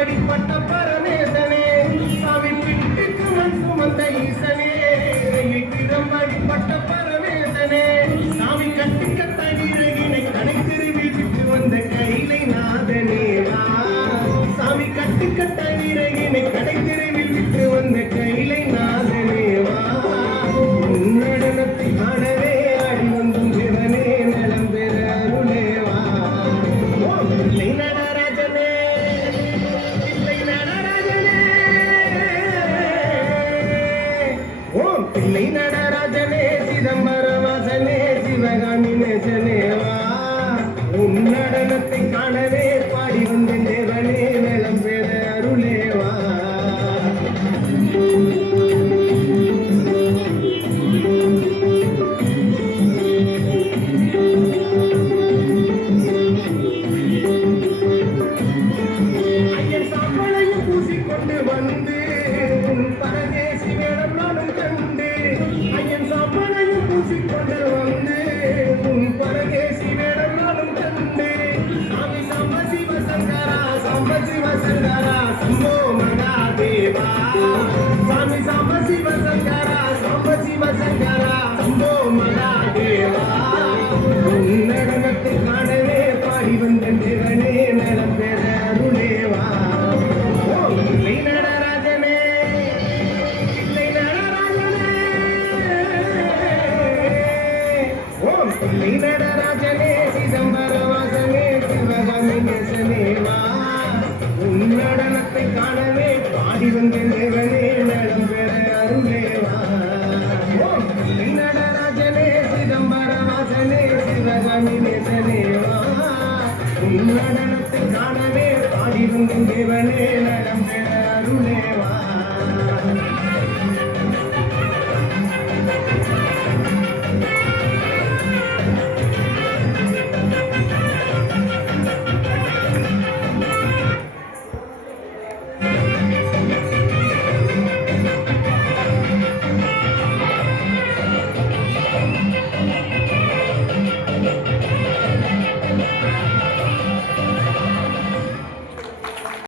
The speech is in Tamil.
திரும்படிப்பட்ட பரமேசனே சாமி பிட்டுக்கு மண் சுமந்த ஈசனே திரும்படிப்பட்ட பரமேசனே சாமி கட்டுக்க தனிரகினை கடை தெருவில் விட்டு வந்த கைலை நாதனேவா சாமி கட்டுக்க தனிரகினை கடை தெருவில் விட்டு வந்த கைலை நாதனேவா நடனத்தை காணவே ஆடி வந்தும் சிவனே நலம் பெற அருளேவா இல்லை நடராஜனே இல்லை நடராஜனே ஓம் இல்லை நடராஜனே சிதம்பரவாசனே சிவகாமி நேசனேவா உன் நடனத்தை காணவே பாடி வந்த தேவனே நலம் பெற அருளேவா பூசிக்கொண்டு வந்து உன் பரதேசி வேடம் நானும் கண்டு ஐயன் சாம்பலையும் பூசிக்கொண்டு வந்து உன் பரதேசி வேடம் நானும் கண்டு சாமி சாம்ப சிவசங்கரா சாம்ப சிவசங்கரா சம்போ மகாதேவா சாமி சாம்ப சிவசங்கரா சாம்ப சிவசங்கரா சம்போ மகாதேவா உன் நடனத்தை காணவே பாடி வந்த தேவனே நலம் பெற அருளேவா இல்லை நடராஜனே இல்லை நடராஜனே ஓம் இல்லை நடராஜனே சிதம்பரவாசனே சிவகாமி நேசனேவா உன் நடனத்தை காணவே பாடி வந்த தேவனே நலம் பெற அருளேவா ஓம் இல்லை நடராஜனே சிதம்பரவாசனே சிவகாமி நேசனேவா உன் நடனத்தை காணவே பாடி வந்த தேவனே நலம் பெற